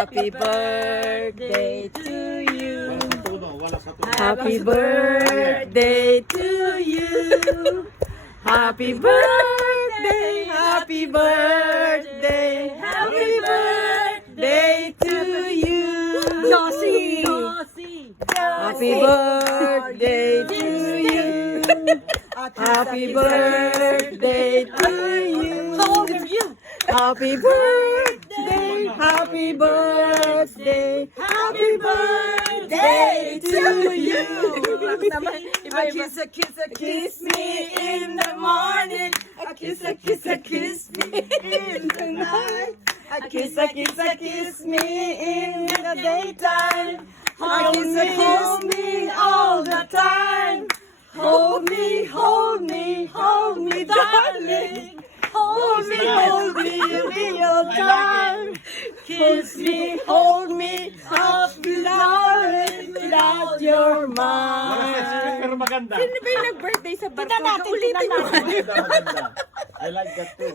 Happy birthday to you. Happy birthday to you. Happy birthday, happy birthday, happy birthday to you. Josie. Happy birthday to you. Happy birthday to you. How old are you? Happy birthday, happy birthday, happy birthday to you. Kiss me in the morning. Kiss me in the night. Kiss me in the daytime. Hold me all the time. Hold me, darling. Hold me real time. Kiss me, hold me, up, darling, without your mind. Pero maganda. Sino ba yung nag-birthday sa barko? Ulitin mo. Maganda. I like that too.